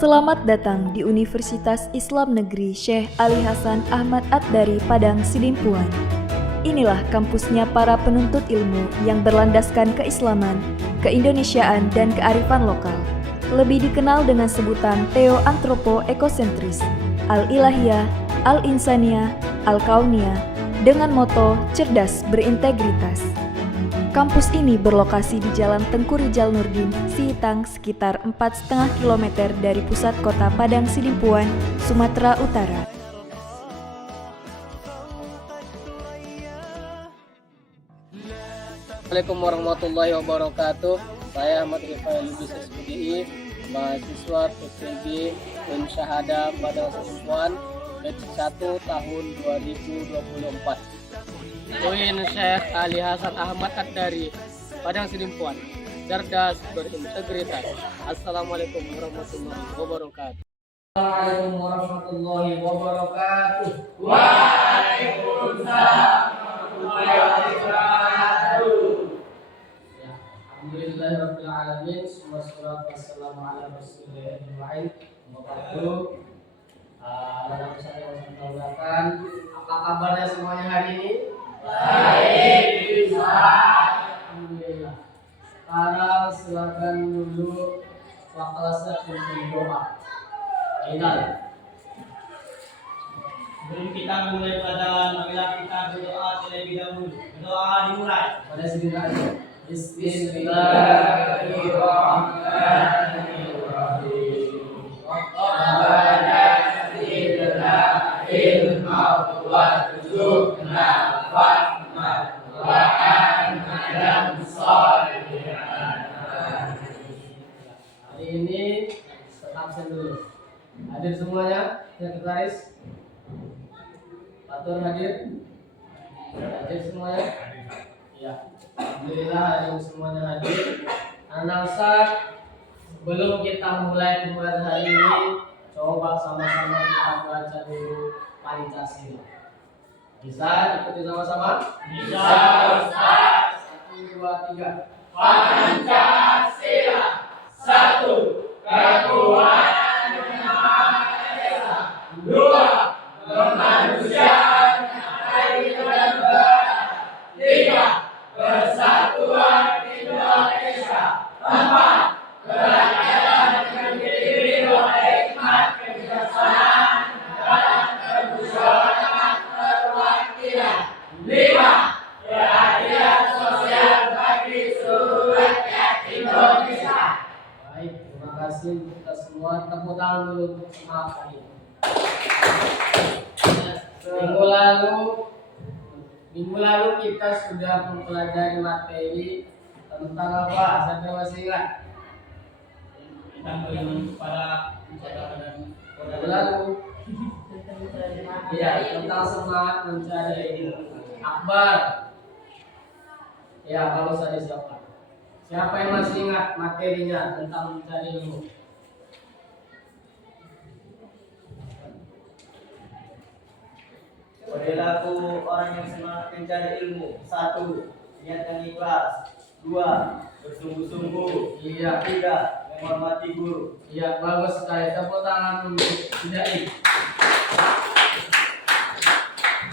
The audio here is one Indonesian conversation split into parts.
Selamat datang di Universitas Islam Negeri Syekh Ali Hasan Ahmad At-Dari Padang Sidimpuan. Inilah kampusnya para penuntut ilmu yang berlandaskan keislaman, keindonesiaan, dan kearifan lokal. Lebih dikenal dengan sebutan Theo-Antropo-Ekosentris, Al-Ilahiyah, Al-Insaniyah, Al-Kauniyah, dengan moto cerdas berintegritas. Kampus ini berlokasi di Jalan Tengku Rijal Nurdin, Sihitang, sekitar 4,5 km dari pusat kota Padang Sidimpuan, Sumatera Utara. Assalamualaikum warahmatullahi wabarakatuh. Saya Ahmad Ifail Lubis SPDI, mahasiswa PPG Unsyahada Padang Sidimpuan, batch 1 tahun 2024. Uin Syekh Ali Hasan Ahmad At-Dari Padang Sidimpuan, cerdas berintegritas. Assalamualaikum warahmatullahi wabarakatuh. Assalamualaikum warahmatullahi wabarakatuh. Waalaikumsalam warahmatullahi wabarakatuh. Alhamdulillahirabbil alamin, wassalatu wassalamu ala rasulillah ajmain. Wabarakatuh. Dalam saya mengucapkan apa kabarnya semuanya hari ini? Baik, alhamdulillah. Sekarang silakan dulu kelasnya pimpin doa. Baiklah. Sebelum kita memulai pelajaran, marilah kita berdoa terlebih dahulu. Doa dimulai. Pada segera aja. Bismillahirrahmanirrahim. Rabbana zidna ilma warzuqna fahma wa amalan shalihan. Hari ini absen dulu. Hadir semuanya, sekretaris. Atur hadir. Hadir semuanya. Ya. Alhamdulillah yang semuanya hadir. Analsa, sebelum kita mulai pembelajaran hari ini, coba sama-sama kita baca dulu Pancasila. Bisa ikuti sama-sama? Bisa, Ustaz. 1, 2, 3. Pancasila. 1. Ketuhanan yang Maha Esa. 2. Kemanusiaan yang adil dan beradab. 3. Persatuan Indonesia. 4. Kerakyatan yang dipilih oleh hikmat, kebijaksanaan, dan kemusyawaratan perwakilan. 5. Keadilan sosial bagi seluruh rakyat Indonesia. Baik, terima kasih untuk kita semua. Tepuk tangan dulu untuk semangat kali. Minggu lalu kita sudah mempelajari materi tentang apa? Siapa yang masih ingat? Tentang pada minggu lalu. Ya, tentang semangat mencari ilmu. Akbar. Ya, kalau saya siapa? Siapa yang masih ingat materinya tentang mencari ilmu? Perilaku orang yang semangat mencari ilmu. 1. Niat yang ikhlas. 2. Bersungguh-sungguh. 3. Menghormati guru. Iya, bagus sekali. Tepuk tangan untuk Hidayah.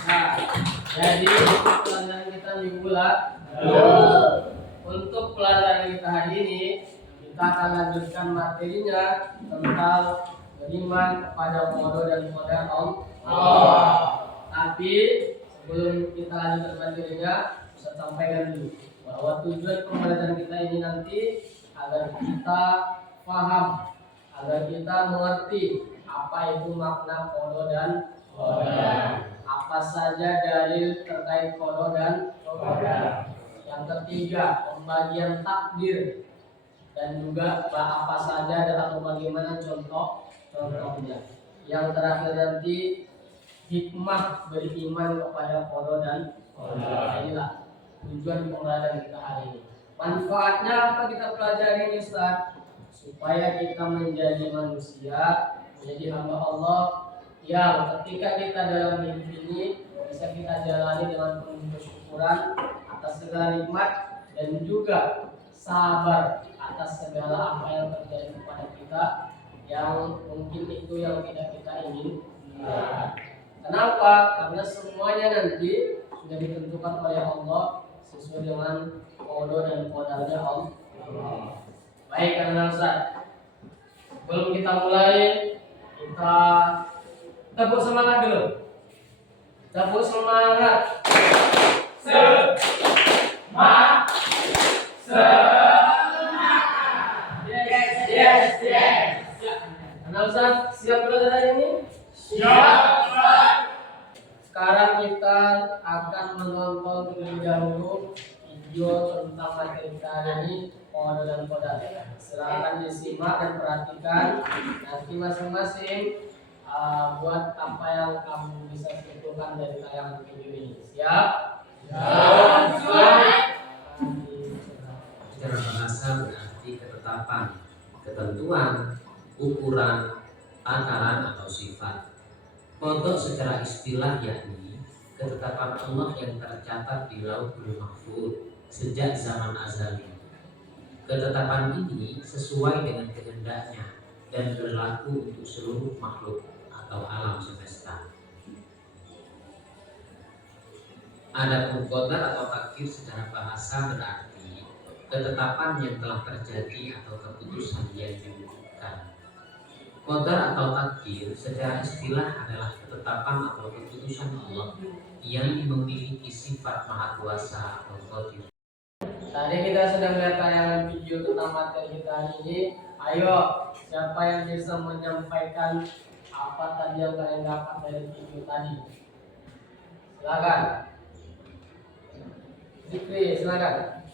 Nah, jadi untuk pelajaran kita minggu lalu. Untuk pelajaran kita hari ini, kita akan lanjutkan materinya tentang beriman kepada Allah dan kepada Allah. Tapi sebelum kita lanjutkan materinya, saya sampaikan dulu bahwa tujuan pembelajaran kita ini nanti agar kita paham, agar kita mengerti apa itu makna qada dan qadar, apa saja dalil terkait qada dan qadar. Yang ketiga, pembagian takdir, dan juga apa saja atau bagaimana contohnya. Yang terakhir nanti hikmah beriman kepada qada dan qadar. Inilah tujuan pembelajaran kita hari ini. Manfaatnya apa kita pelajari ini, Ustaz? Supaya kita menjadi manusia, menjadi hamba Allah yang ketika kita dalam hidup ini bisa kita jalani dengan penuh kesyukuran atas segala nikmat dan juga sabar atas segala apa yang terjadi kepada kita yang mungkin itu yang tidak kita ingin. Kenapa? Karena semuanya nanti sudah ditentukan oleh Allah sesuai dengan qada dan qadarnya Allah. Baik, anak Ustaz. Sebelum kita mulai, kita tepuk semangat dulu. Tepuk semangat. Semangat. Yes. Anak Ustaz, siap belajar hari ini? Siap. Sekarang kita akan menonton terlebih dahulu video tentang materi kita hari ini, qada dan qadar. Silakan disimak dan perhatikan. Nanti masing-masing buat apa yang kamu bisa simpulkan dari tayangan video ini. Siap? Secara bahasa berarti ketetapan, ketentuan, ukuran, takaran atau sifat. Qada secara istilah yakni ketetapan Allah yang tercatat di Lauhul Mahfuz sejak zaman azali. Ketetapan ini sesuai dengan kehendaknya dan berlaku untuk seluruh makhluk atau alam semesta. Adapun qadar atau takdir secara bahasa berarti ketetapan yang telah terjadi atau keputusan yang diwujudkan. Qadar atau takdir secara istilah adalah ketetapan atau keputusan Allah yang memiliki sifat maha kuasa atau qadir. Tadi kita sudah melihat tayangan video tentang materi kita hari ini. Ayo, siapa yang bisa menyampaikan apa tadi yang kalian dapat dari video tadi? Silakan. Zikri, silakan.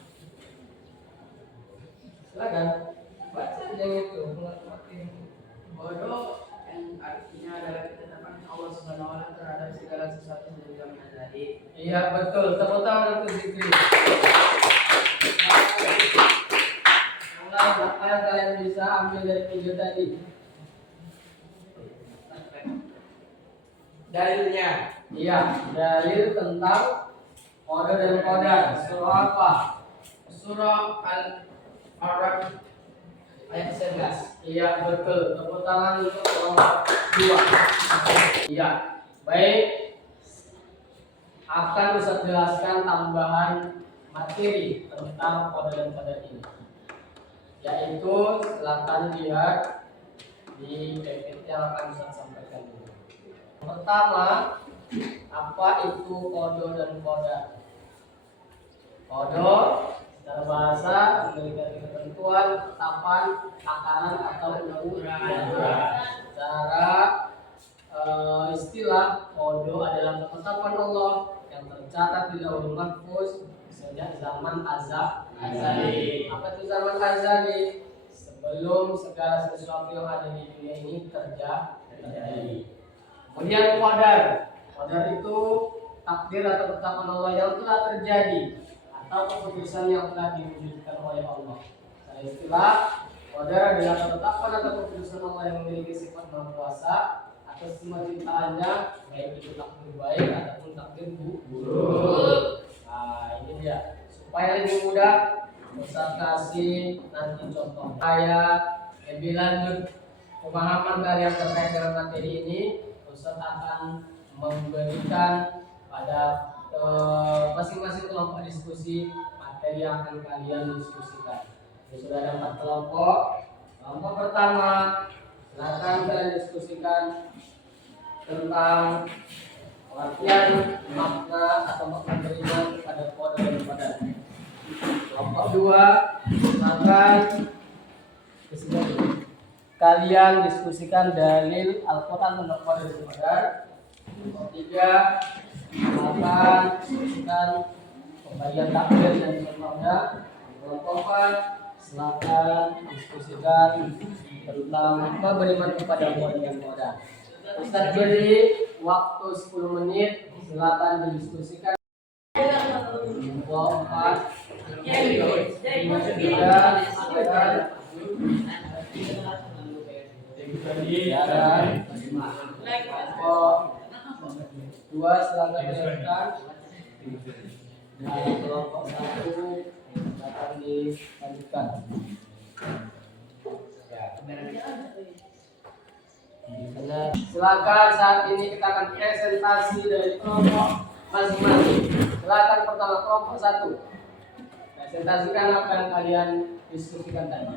Baca yang itu. Bodoh yang artinya adalah ketetapan Allah Subhanahu wa taala terhadap segala sesuatu dari kami tadi. Iya betul, tepuk tangan untuk Zikri. Mulai, apa yang kalian bisa ambil dari video tadi? Dalilnya, Iya, dalil tentang qada dan qadar. Surah apa? surah Al-A'raf ayat 11. Iya betul, tepuk tangan untuk kelompok 2. Iya, baik. Akan Ustaz jelaskan tambahan materi tentang qada dan qadar ini. Yaitu silakan lihat di PPT yang akan Ustaz sampaikan dulu. Pertama, apa itu qada dan qadar? Qada secara bahasa memiliki ketentuan, ketetapan, takaran atau ukuran. Secara istilah, qada adalah ketetapan Allah yang tercatat di Lauhul Mahfuz sejak zaman azali. Apa itu zaman azali? Sebelum segala sesuatu yang ada di dunia ini terjadi. Kemudian qadar. Qadar itu takdir atau ketetapan Allah yang telah terjadi atau keputusan yang telah diwujudkan oleh Allah. Secara istilah, qadar adalah ketetapan atau keputusan Allah yang memiliki sifat maha kuasa atas semua ciptaannya, baik itu takdir baik ataupun takdir buruk. Nah, ini dia. Supaya lebih mudah, Ustaz kasih nanti contoh. Saya lebih lanjut pemahaman kalian terkait dengan materi ini. Ustaz akan memberikan pada masing-masing kelompok diskusi materi yang akan kalian diskusikan. Jadi sudah ada 4 kelompok. Kelompok pertama, silakan kalian diskusikan tentang pengertian makna atau makna beriman pada qada dan qadar. Kelompok 2, silakan kalian diskusikan dalil Al-Quran tentang qada dan qadar. Kelompok 3, silakan diskusikan pembagian takdir dan contohnya. Kelompok 4, silakan diskusikan tentang apa beriman kepada qada dan qadar. Ustaz beri waktu 10 menit, silakan didiskusikan. Kelompok 4, 2 silakan dilanjutkan. Dan kelompok 1 silakan dilanjutkan. Ya. Silakan, saat ini kita akan presentasi dari kelompok masing-masing. Silakan pertama kelompok 1. Presentasikan apa yang kalian diskusikan tadi.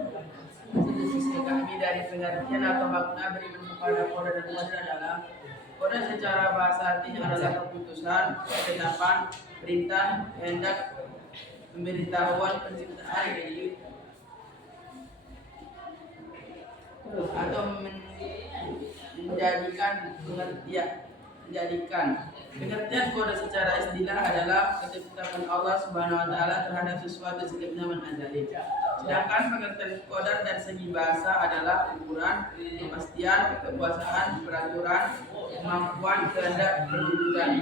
Sisi kami dari pengertian atau makna beriman kepada koda dan koda adalah koda secara bahasa artinya adalah keputusan, ketetapan, perintah, kehendak, pemberitahuan, penciptaan, atau pengertian koda secara istilah adalah ketetapan Allah Subhanahu wa taala terhadap sesuatu sejak zaman azali. Sedangkan pengertian koda dari segi bahasa adalah ukuran, kepastian, kekuasaan, peraturan, kemampuan, kehendak, kedudukan.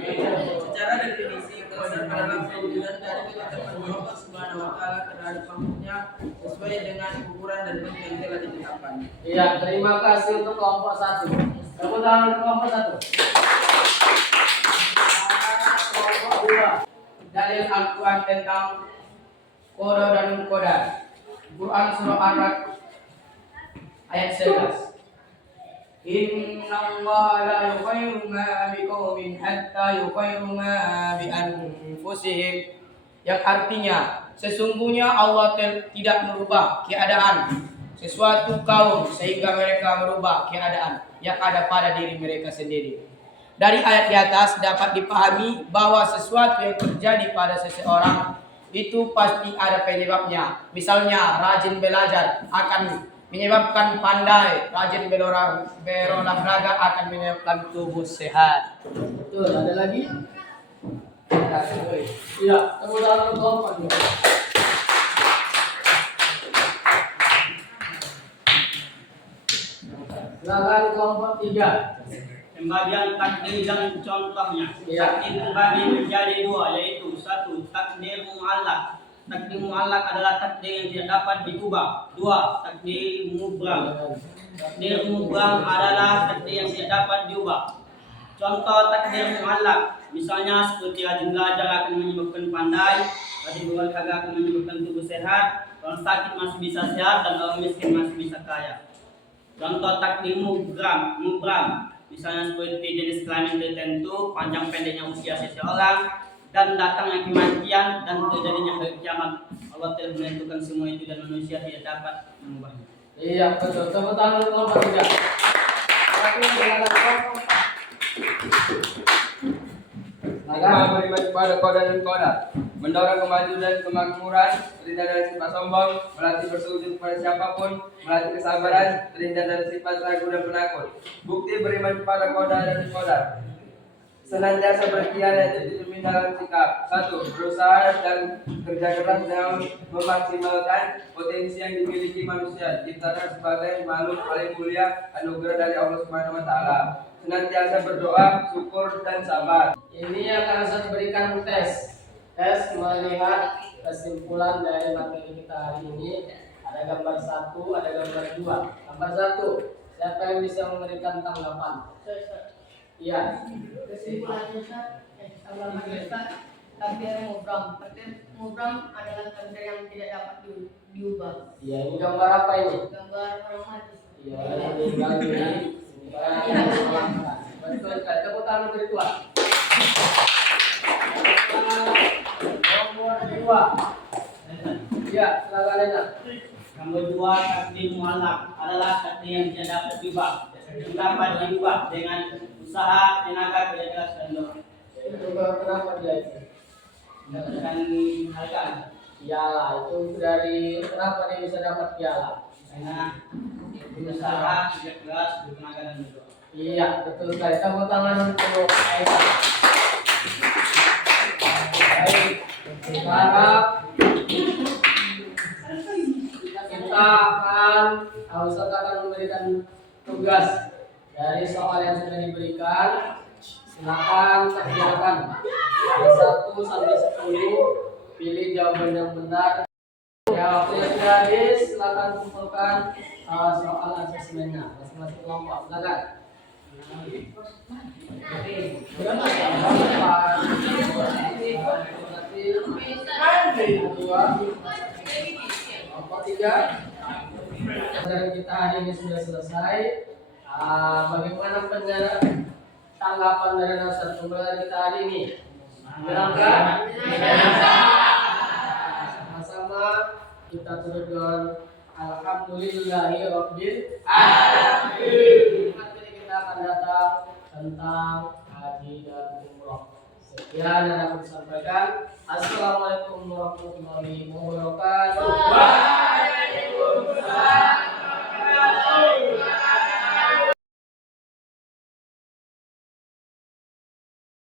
Secara definisi koda adalah perwujudan dari ketetapan Allah Subhanahu wa taala terhadap makhluknya sesuai dengan ukuran dan bentuk yang telah ditetapkan. Iya, terima kasih untuk kelompok 1. Tepuk tangan untuk kelompok 1. Kelompok 2. Dalil Al-Quran tentang koda dan koda. Quran surah Ar-Ra'd ayat 11. Inna Allah la yughayyiru ma biqaumin hatta yughayyiru ma bi anfusihim. Yang artinya sesungguhnya Allah tidak merubah keadaan sesuatu kaum sehingga mereka merubah keadaan yang ada pada diri mereka sendiri. Dari ayat di atas dapat dipahami bahwa sesuatu yang terjadi pada seseorang itu pasti ada penyebabnya. Misalnya rajin belajar akan menyebabkan pandai, rajin berolahraga akan menyebabkan tubuh sehat. Betul, ada lagi? Iya, tepuk tangan untuk kelompok 2. Silakan kelompok 3. Pembagian takdir dan contohnya. Ya. Takdir terbagi menjadi 2, yaitu 1. Takdir mu'allaq. Takdir mu'allaq adalah takdir yang tidak dapat diubah. 2. Takdir mubram. Takdir mubram adalah takdir yang tidak dapat diubah. Contoh takdir mu'allaq, misalnya seperti rajin belajar akan menyebabkan pandai, rajin berolahraga akan menyebabkan tubuh sehat, orang sakit masih bisa sehat, dan orang miskin masih bisa kaya. Contoh takdir mubram, misalnya seperti jenis kelamin tertentu, panjang pendeknya usia seseorang, dan datangnya kematian dan terjadinya hari kiamat. Allah telah menentukan semua itu dan manusia tidak dapat mengubahnya. Iya, betul. Tepuk tangan untuk kelompok 3. Beriman kepada koda dan koda, mendorong kemajuan dan kemakmuran, terhindar dari sifat sombong, melatih bersujud kepada siapapun, melatih kesabaran, terhindar dari sifat ragu dan penakut. Bukti beriman kepada koda dan koda, senantiasa berikhtiar yaitu dicermin dalam sikap. 1. Berusaha dan kerja keras dalam memaksimalkan potensi yang dimiliki manusia, diciptakan sebagai makhluk paling mulia, anugerah dari Allah Subhanahu wa taala. Senantiasa berdoa, syukur dan sabar. Ini akan saya berikan tes melihat kesimpulan dari materi kita hari ini. Ada gambar 1, ada gambar 2. Gambar 1, siapa yang bisa memberikan tanggapan? Iya. Kesimpulannya takdir mubram. Takdir mubram adalah takdir yang tidak dapat diubah. Iya, ini gambar apa ini? Gambar orang mati. Iya, ini gambar betul sekali. Tepuk tangan untuk Ridwan. Nomor 2. Iya, silakan Lena. Nomor 2, takdir mu'allaq adalah takdir yang tidak dapat diubah. Dapat diubah dengan usaha, tenaga, kerja keras dan doa. Itu kenapa dia itu? Mendapatkan harga. Piala itu dari kenapa dia bisa dapat piala? Karena berusaha, kerja keras, bertenaga dan berdoa. Iya, betul sekali. Tepuk tangan untuk Aisyah. Baik, sekarang kita Ustaz akan memberikan tugas dari soal yang sudah diberikan. Silakan kerjakan dari 1 sampai 10. Pilih jawaban yang benar. Ya, waktunya sudah habis. Silakan kumpulkan soal asesmennya masing-masing kelompok. Silakan. Kelompok 3. Pelajaran kita hari ini sudah selesai. Bagaimana tanggapan dari Ustaz pembelajaran kita hari ini? Menyenangkan? Sama-sama kita tutup dengan Alhamdulillahirabbil alamin. Materi kita akan datang tentang haji dan umroh. Sekian yang dapat disampaikan. Assalamualaikum warahmatullahi wabarakatuh.